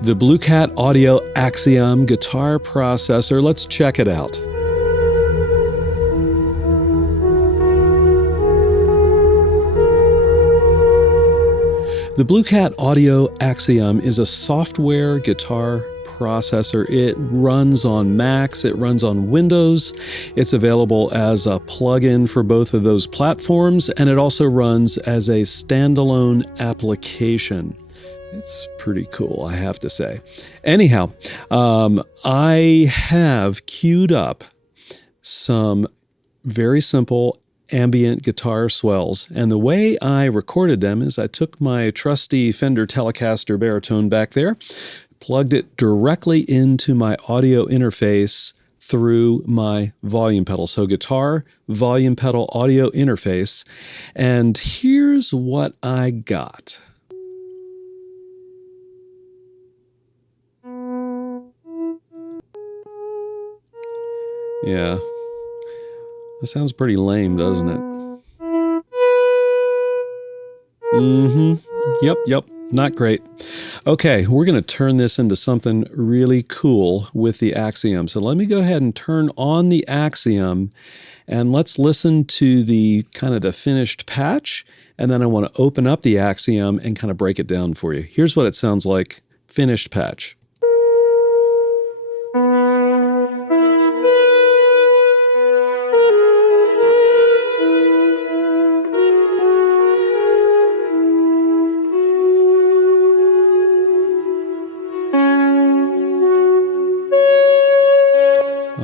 The Blue Cat Audio Axiom guitar processor. Let's check it out. The Blue Cat Audio Axiom is a software guitar processor. It runs on Macs, it runs on Windows. It's available as a plugin for both of those platforms, and it also runs as a standalone application. It's pretty cool, I have to say. Anyhow, I have queued up some very simple ambient guitar swells, and the way I recorded them is I took my trusty Fender Telecaster Baritone back there, plugged it directly into my audio interface through my volume pedal. So guitar, volume pedal, audio interface, and here's what I got. Yeah. That sounds pretty lame, doesn't it? Yep, not great. Okay, we're going to turn this into something really cool with the Axiom. So let me go ahead and turn on the Axiom, and let's listen to the kind of the finished patch, and then I want to open up the Axiom and kind of break it down for you. Here's what it sounds like, finished patch.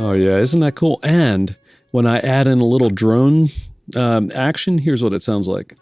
Oh yeah, isn't that cool? And when I add in a little drone action, here's what it sounds like.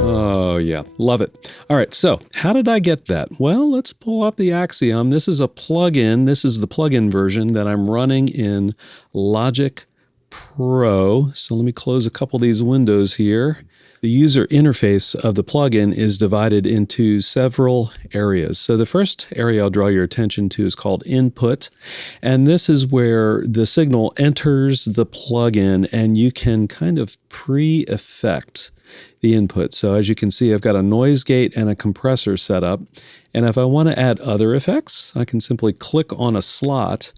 Oh yeah, love it. All right, so how did I get that? Well, let's pull up the Axiom. This is a plugin. This is the plugin version that I'm running in Logic Pro. So let me close a couple of these windows here. The user interface of the plugin is divided into several areas. So the first area I'll draw your attention to is called Input, and this is where the signal enters the plugin, and you can kind of pre-effect the input. So as you can see, I've got a noise gate and a compressor set up, and if I want to add other effects, I can simply click on a slot,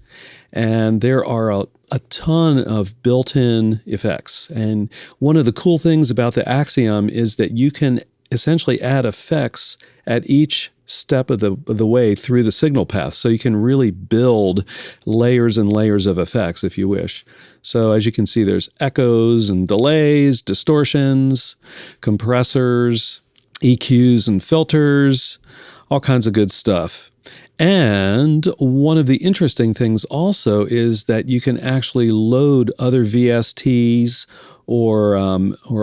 and there are a ton of built-in effects. And one of the cool things about the Axiom is that you can essentially add effects at each step of the way through the signal path. So you can really build layers and layers of effects if you wish. So as you can see, there's echoes and delays, distortions, compressors, EQs and filters, all kinds of good stuff. And one of the interesting things also is that you can actually load other VSTs or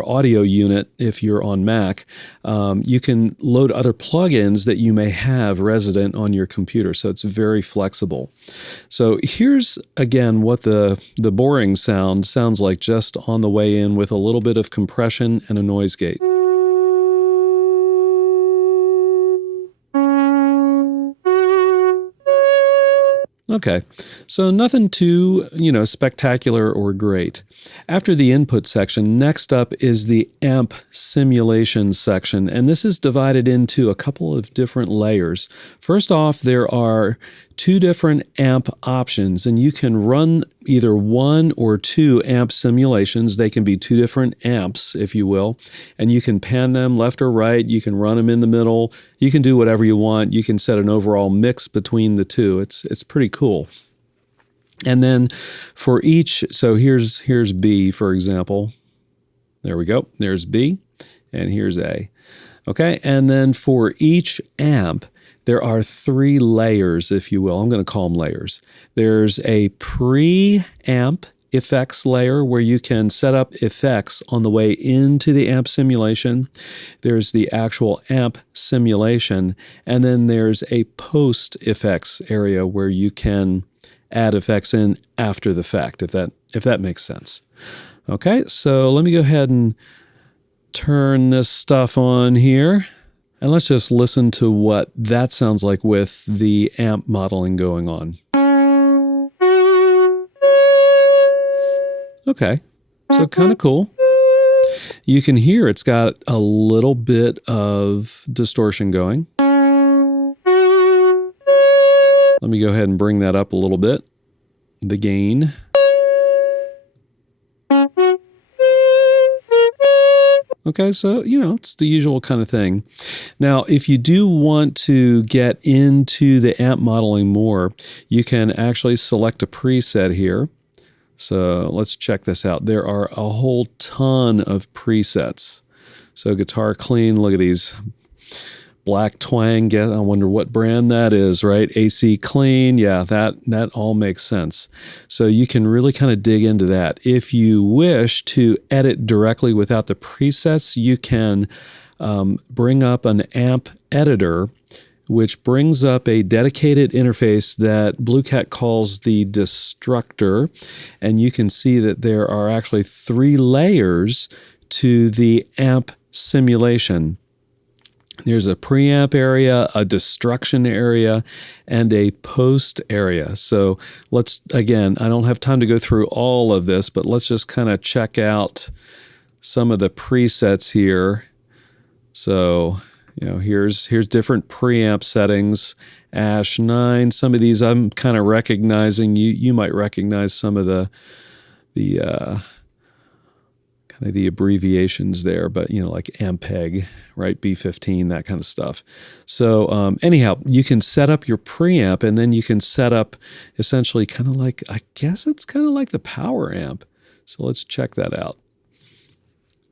audio unit if you're on Mac. You can load other plugins that you may have resident on your computer, so it's very flexible. So here's again what the boring sound sounds like just on the way in, with a little bit of compression and a noise gate. Okay, so nothing too, spectacular or great. After the input section, next up is the amp simulation section, and this is divided into a couple of different layers. First off, there are two different amp options, and you can run either one or two amp simulations. They can be two different amps, if you will, and you can pan them left or right. You can run them in the middle. You can do whatever you want. You can set an overall mix between the two. It's pretty cool. And then for each, so here's B, for example. There we go. There's B, and here's A. Okay, and then for each amp, there are three layers, if you will. I'm going to call them layers. There's a pre-amp effects layer where you can set up effects on the way into the amp simulation. There's the actual amp simulation, and then there's a post effects area where you can add effects in after the fact, if that makes sense. Okay, so let me go ahead and turn this stuff on here. And let's just listen to what that sounds like with the amp modeling going on. Okay, so kind of cool. You can hear it's got a little bit of distortion going. Let me go ahead and bring that up a little bit. The gain. Okay, so, you know, it's the usual kind of thing. Now, if you do want to get into the amp modeling more, you can actually select a preset here. So let's check this out. There are a whole ton of presets. So guitar clean, look at these. Black twang, I wonder what brand that is, right? AC clean, yeah, that all makes sense. So you can really kind of dig into that. If you wish to edit directly without the presets, you can bring up an amp editor, which brings up a dedicated interface that Blue Cat calls the destructor. And you can see that there are actually 3 layers to the amp simulation. There's a preamp area, a destruction area, and a post area. So let's, again, I don't have time to go through all of this, but let's just kind of check out some of the presets here. So, you know, here's different preamp settings. Ash 9, some of these I'm kind of recognizing. You might recognize some of the kind of the abbreviations there, but, you know, like Ampeg, right? B15, that kind of stuff. So anyhow, you can set up your preamp, and then you can set up essentially kind of like, I guess it's kind of like the power amp. So let's check that out.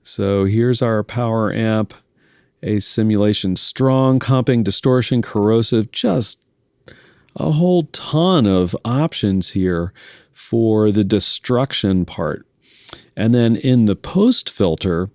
So here's our power amp, a simulation, strong, comping, distortion, corrosive, just a whole ton of options here for the destruction part. And then in the post filter,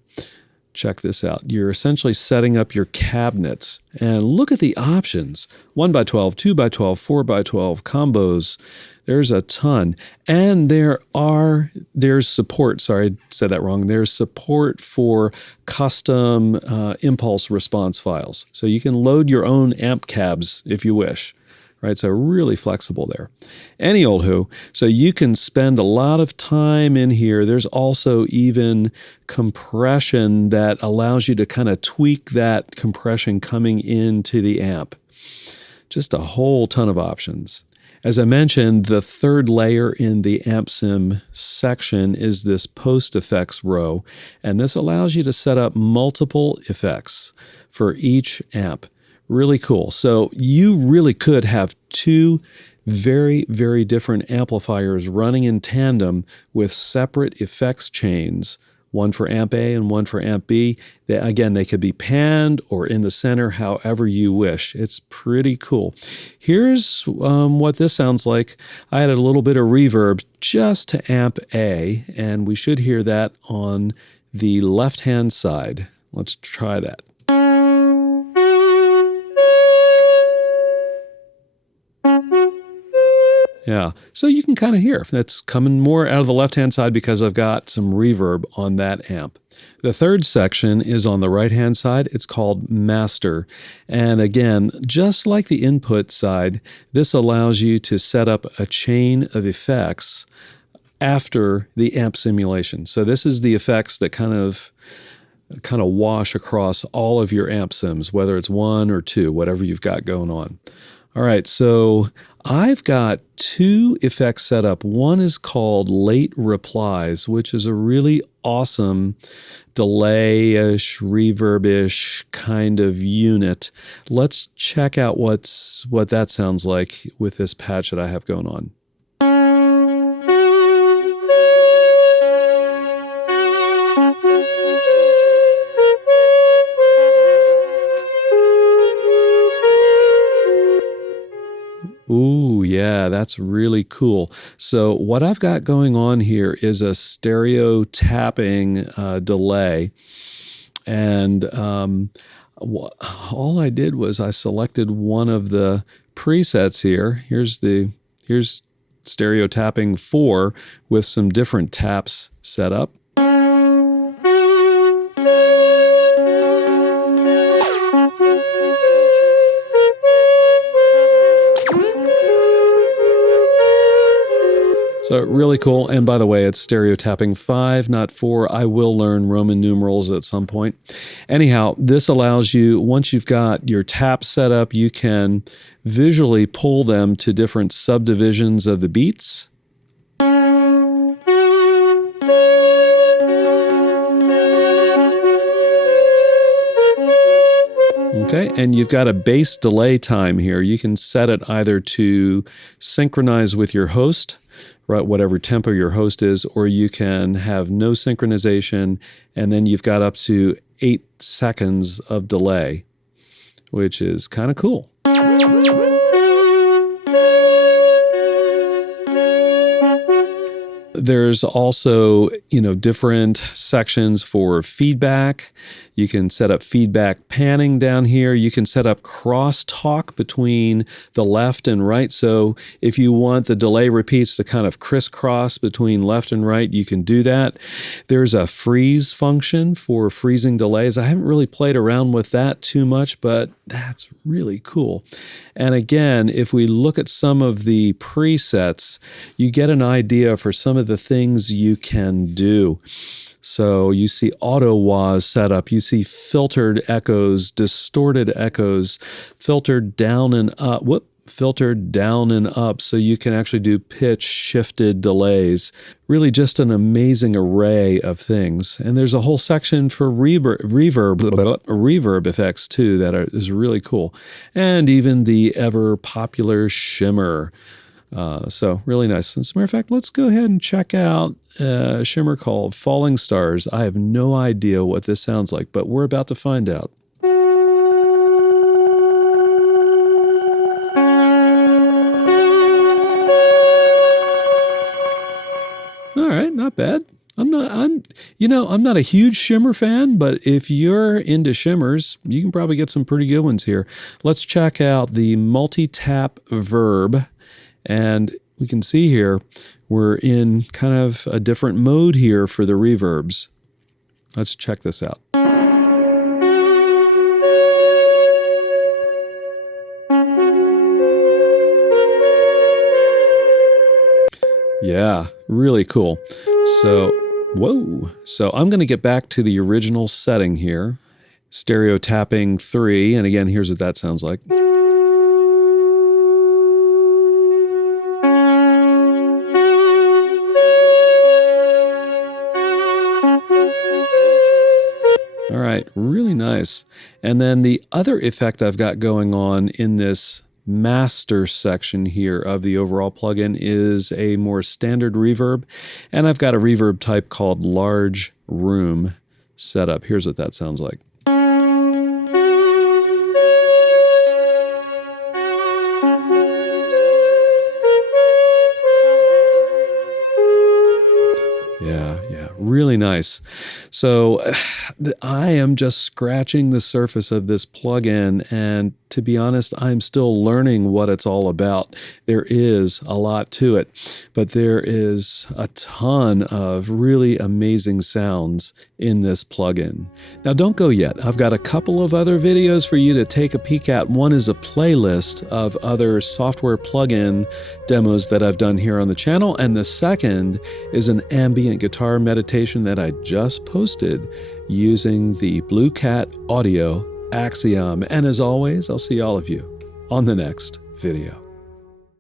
check this out. You're essentially setting up your cabinets. And look at the options. 1x12, 2x12, 4x12 combos. There's a ton. And there's support. Sorry, I said that wrong. There's support for custom impulse response files. So you can load your own amp cabs if you wish. Right, so really flexible there. Any old who. So you can spend a lot of time in here. There's also even compression that allows you to kind of tweak that compression coming into the amp. Just a whole ton of options. As I mentioned, the 3rd layer in the amp sim section is this post effects row, and this allows you to set up multiple effects for each amp. Really cool. So you really could have 2 very, very different amplifiers running in tandem with separate effects chains, one for amp A and one for amp B. Again, they could be panned or in the center, however you wish. It's pretty cool. Here's what this sounds like. I added a little bit of reverb just to amp A, and we should hear that on the left-hand side. Let's try that. Yeah, so you can kind of hear that's coming more out of the left-hand side because I've got some reverb on that amp. The 3rd section is on the right-hand side. It's called Master. And again, just like the input side, this allows you to set up a chain of effects after the amp simulation. So this is the effects that kind of wash across all of your amp sims, whether it's 1 or 2, whatever you've got going on. All right, so I've got 2 effects set up. One is called Late Replies, which is a really awesome delay-ish, reverb-ish kind of unit. Let's check out what that sounds like with this patch that I have going on. Ooh, yeah, that's really cool. So what I've got going on here is a stereo tapping delay. And all I did was I selected one of the presets here. Here's stereo tapping 4 with some different taps set up. So really cool. And by the way, it's stereo tapping 5, not 4. I will learn Roman numerals at some point. Anyhow, this allows you, once you've got your tap set up, you can visually pull them to different subdivisions of the beats. Okay, and you've got a bass delay time here. You can set it either to synchronize with your host, right, whatever tempo your host is, or you can have no synchronization, and then you've got up to 8 seconds of delay, which is kind of cool. There's also, different sections for feedback. You can set up feedback panning down here. You can set up crosstalk between the left and right. So if you want the delay repeats to kind of crisscross between left and right, you can do that. There's a freeze function for freezing delays. I haven't really played around with that too much, but that's really cool. And again, if we look at some of the presets, you get an idea for some of the things you can do. So you see auto wah setup, you see filtered echoes, distorted echoes, filtered down and up, filtered down and up, so you can actually do pitch shifted delays. Really just an amazing array of things. And there's a whole section for reverb effects too that is really cool. And even the ever popular shimmer. So really nice. As a matter of fact, let's go ahead and check out a shimmer called Falling Stars. I have no idea what this sounds like, but we're about to find out. All right, not bad. I'm not a huge shimmer fan, but if you're into shimmers, you can probably get some pretty good ones here. Let's check out the MultiTap Reverb. And we can see here, we're in kind of a different mode here for the reverbs. Let's check this out. Yeah, really cool. So I'm going to get back to the original setting here. Stereo tapping 3, and again, here's what that sounds like. All right, really nice. And then the other effect I've got going on in this master section here of the overall plugin is a more standard reverb. And I've got a reverb type called large room set up. Here's what that sounds like. Yeah, really nice. So I am just scratching the surface of this plugin, and to be honest, I'm still learning what it's all about. There is a lot to it, but there is a ton of really amazing sounds in this plugin. Now don't go yet. I've got a couple of other videos for you to take a peek at. One is a playlist of other software plugin demos that I've done here on the channel, and the second is an ambient guitar meditation that I just posted using the Blue Cat Audio Axiom. And as always, I'll see all of you on the next video.